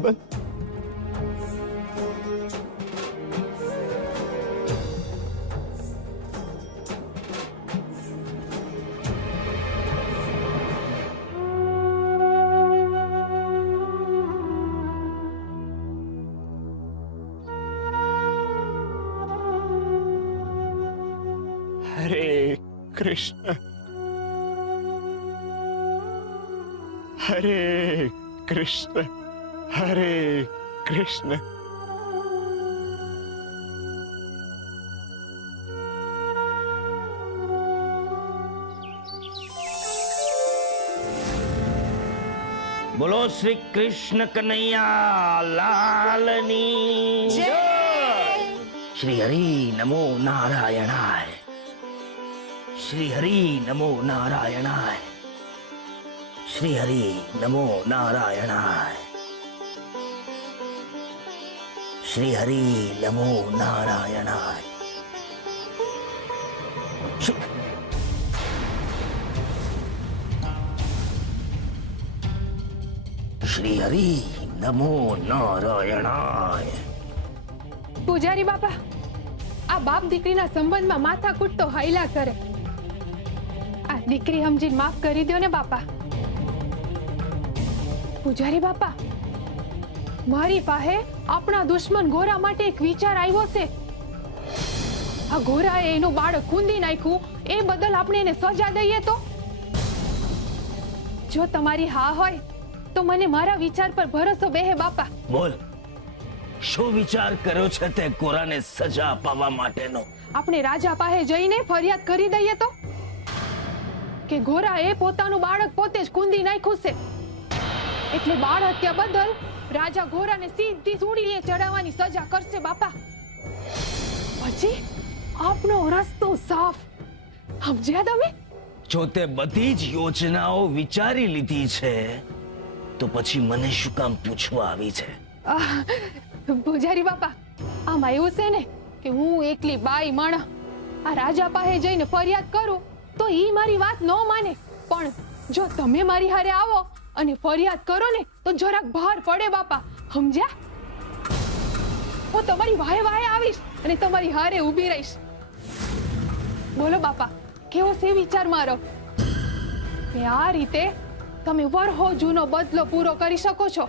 ભાઈબંધ? હરે કૃષ્ણ, હરે કૃષ્ણ, હરે કૃષ્ણ. બોલો શ્રી કૃષ્ણ કનૈયા લાલની જય. શ્રી હરિ નમો નારાયણાય. શ્રી હરિ નમો નારાયણાય. શ્રી હરિ નમો નારાયણાય. શ્રી હરિ નમો નારાયણાય. શ્રી હરિ નમો નારાયણાય. પૂજારી બાપા, આ બાપ દીકરીના સંબંધમાં માથાકૂટ તો હાઈલા કરે. આ દીકરી સમજીને માફ કરી દો ને બાપા. પૂજારી બાપા, મારી પાસે આપણા દુશ્મન ગોરા માટે એક વિચાર આવ્યો છે. આ ગોરાએ એનું બાળક ખૂંદી નાખ્યું, એ બદલ આપણે એને સજા દઈએ તો? જો તમારી હા હોય તો મને મારા વિચાર પર ભરોસો બેહે બાપા. બોલ, શું વિચાર કર્યો છે તે ગોરાને સજા અપાવવા માટેનો? આપણે રાજા પાસે જઈને ફરિયાદ કરી દઈએ તો કે ગોરાએ પોતાનું બાળક પોતે જ ખૂંદી નાખ્યું છે, એટલે બાળ હત્યા બદલ રાજા ગોરાને સીધી સૂંડીએ ચડાવવાની સજા કરશે બાપા. પછી આપનો રસ્તો સાફ. સમજ્યા તમે? જો તે બધી જ યોજનાઓ વિચારી લીધી છે તો પછી મને શું કામ પૂછવા આવી છે? પૂજારી બાપા, આમાં એવું છે ને કે હું એકલી બાઈ માણા આ રાજા પાસે જઈને ફરિયાદ કરું તો ઈ મારી વાત ન માને, પણ જો તમે મારી હારે આવો અને ફરિયાદ કરો ને તો જરાક ભાર પડે બાપા. સમજ્યા? હું તમારી વાહે વાહે આવીશ અને તમારી હારે ઊભી રહીશ. બોલો બાપા, કેવો છે વિચાર મારો? કે આ રીતે તમે વરહો જૂનો બદલો પૂરો કરી શકો છો.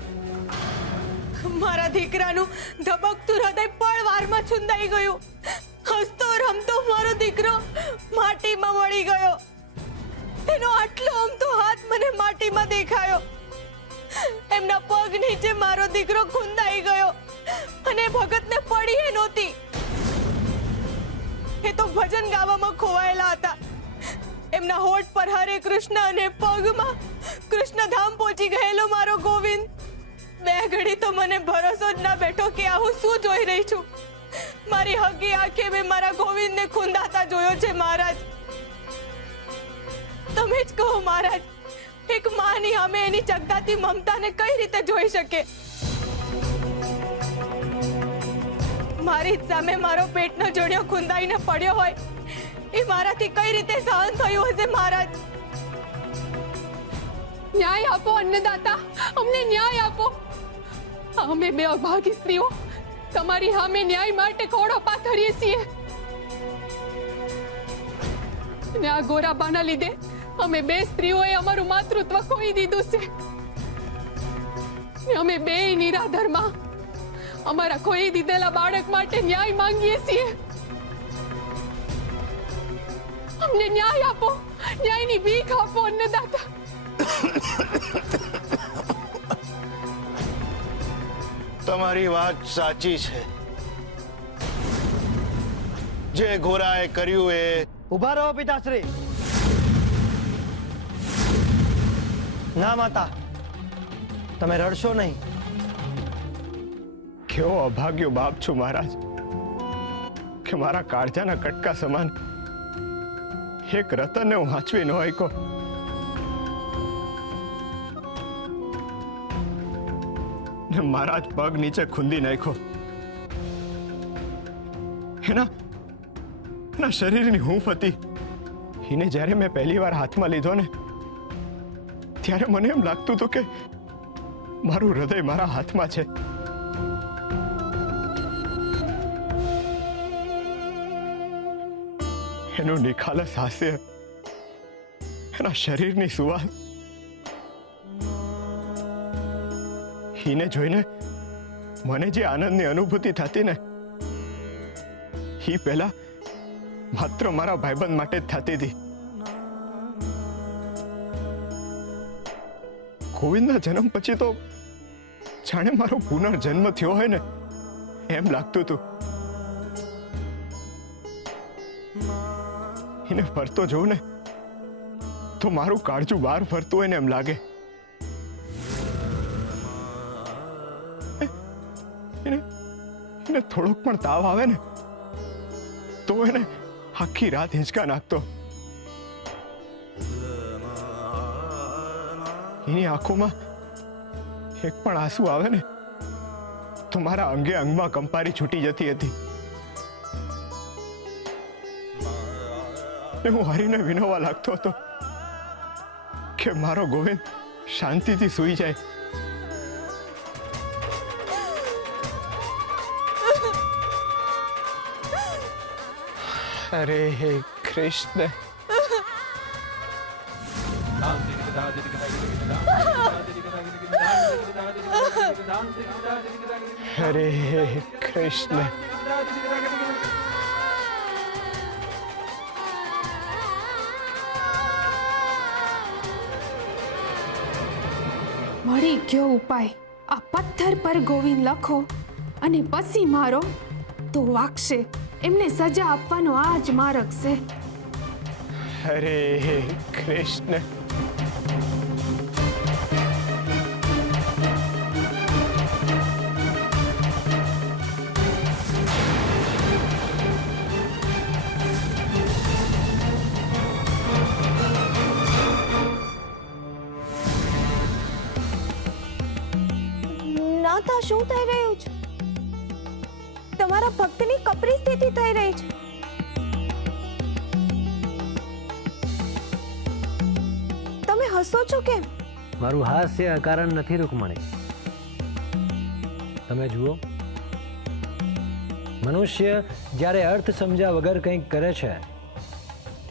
મારા દીકરાનું ધબકતું હૃદય પળ વારમાં છુંદાઈ ગયું. હસતો રમતો મારો દીકરો માટીમાં મળી ગયો. એનો આટલો અમથો હાથ મને માટીમાં દેખાયો. એમના પગ નીચે મારો દીકરો ખૂંદાઈ ગયો અને ભગતને પડી એ નહોતી. એ તો ભજન ગાવામાં ખોવાયેલા હતા. એમના હોઠ પર હરે કૃષ્ણ અને પગમાં કૃષ્ણધામ પહોંચી ગયેલો મારો ગોવિંદ. બે ઘડી તો મને ભરોસો જ ના બેઠો કે આ હું શું જોઈ રહી છું. મારી હગી આંખે મેં મારા ગોવિંદને ખૂંદાતા જોયો છે. મહારાજ, તમે જ કહો મહારાજ, એક માની અમે એની ચગદાતી મમતાને કઈ રીતે જોઈ શકે? મારી જ સામે મારો પેટનો જોડિયો ખૂંદાઈને પડ્યો હોય એ મારાથી કઈ રીતે સહન થયું હશે? મહારાજ, ન્યાય આપો અન્નદાતા, અમને ન્યાય આપો. અમે બે અભાગી સ્ત્રીઓ તમારી સામે ન્યાય માટે ખોડો પાથરીએ છીએ. અને આ ગોરાબાના લીધે અમે બે સ્ત્રીઓએ અમારું માતૃત્વ ખોઈ દીધું છે. અમે બે નિરાધરમાં અમારા ખોઈ દીધેલા બાળક માટે ન્યાય માંગીએ છીએ. અમને ન્યાય આપો, ન્યાયની ભીખ આપો અન્નદાતા. તમારી વાત સાચી છે. જે ગોરાએ કર્યું એ. ઉભા રહો પિતાશ્રી. ના માતા, તમે રડશો નહીં. કેવો અભાગ્યો બાપ છું મહારાજ કે મારા કાળજાના કટકા સમાન એક રતનને હું વાંચવી ન શક્યો. ને મારા જ પગ નીચે ખૂંદી નાખ્યો. એના શરીરની હૂંફ હતી. એને જ્યારે મેં પહેલી વાર હાથમાં લીધો ને ત્યારે મને એમ લાગતું હતું મારું હૃદય મારા હાથમાં છે. એનું નિખાલસ હાસ્ય, એના શરીરની સુવાસ, એને જોઈને મને જે આનંદની અનુભૂતિ થતી ને, એ પહેલા માત્ર મારા ભાઈબંધ માટે જ થતી હતી. ગોવિંદના જન્મ પછી તો જાણે મારો પુનર્જન્મ થયો હોય ને એમ લાગતું હતું. એને ફરતો જોઉં ને તો મારું કાળજું બહાર ફરતું હોય ને એમ લાગે. એને થોડોક પણ તાવ આવે ને તો એને આખી રાત હિંચકા નાખતો. એની આંખોમાં એક પણ આંસુ આવે ને તો મારા અંગે અંગમાં કંપારી છૂટી જતી હતી. ને હું હરીને વિનોવા લાગતો હતો કે મારો ગોવિંદ શાંતિથી સૂઈ જાય. અરે હે કૃષ્ણ, હરે હે કૃષ્ણ. મળી ગયો ઉપાય. આ પથ્થર પર ગોવિંદ લખો અને પછી મારો તો વાગશે. એમને સજા આપવાનો આ જ માર્ગ છે. હરે હે કૃષ્ણ. નાથા, શું થઈ રહ્યું છે? તમારા ભક્તની કપરી સ્થિતિ થઈ રહી છે. તમે હસો છો કેમ? મારું હાસ્ય અકારણ નથી રૂકમણી. તમે જુઓ, મનુષ્ય જ્યારે અર્થ સમજ્યા વગર કંઈક કરે છે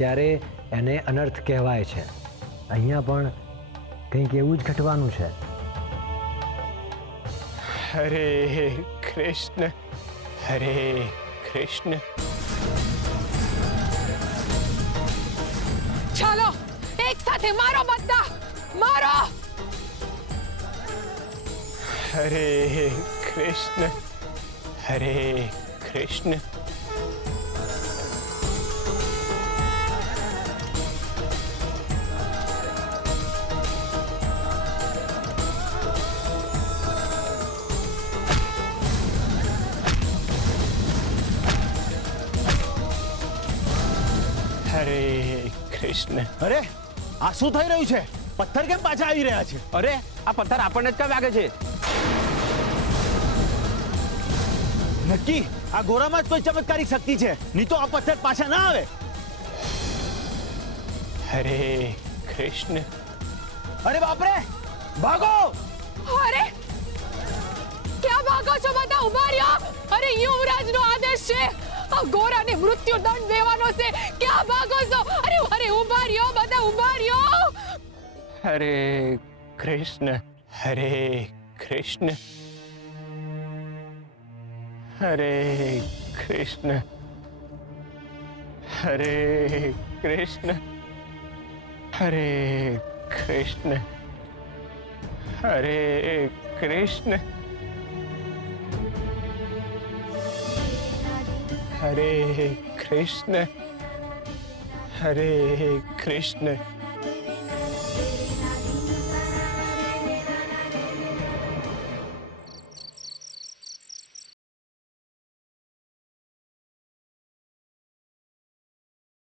ત્યારે એને અનર્થ કહેવાય છે. અહીંયા પણ કંઈક એવું જ ઘટવાનું છે. હરે હે કૃષ્ણ, હરે કૃષ્ણ. ચાલો એક સાથે મારો બધા મારો. હરે હે કૃષ્ણ, હરે કૃષ્ણ. હરે કૃષ્ણ. અરે આ શું થઈ રહ્યું છે? પથ્થર કેમ પાછા આવી રહ્યા છે? અરે આ પથ્થર આપણને જ કેમ વાગે છે? નક્કી આ ગોરામાં જ કોઈ ચમત્કારિક શક્તિ છે, નહીં તો આ પથ્થર પાછા ના આવે. હરે કૃષ્ણ. અરે બાપરે, ભાગો! અરે ક્યાં ભાગો છો બધા? ઉભા રહ્યો. અરે યુવરાજનો આદેશ છે, આ ગોરાને મૃત્યુ દંડ દેવાનો છે. ક્યાં ભાગો છો? અરે અરે ઉભા રહ્યો બધા, ઉભા રહ્યો. હરે કૃષ્ણ, હરે કૃષ્ણ. હરે કૃષ્ણ, હરે કૃષ્ણ, હરે કૃષ્ણ, હરે કૃષ્ણ, હરે કૃષ્ણ, હરે કૃષ્ણ.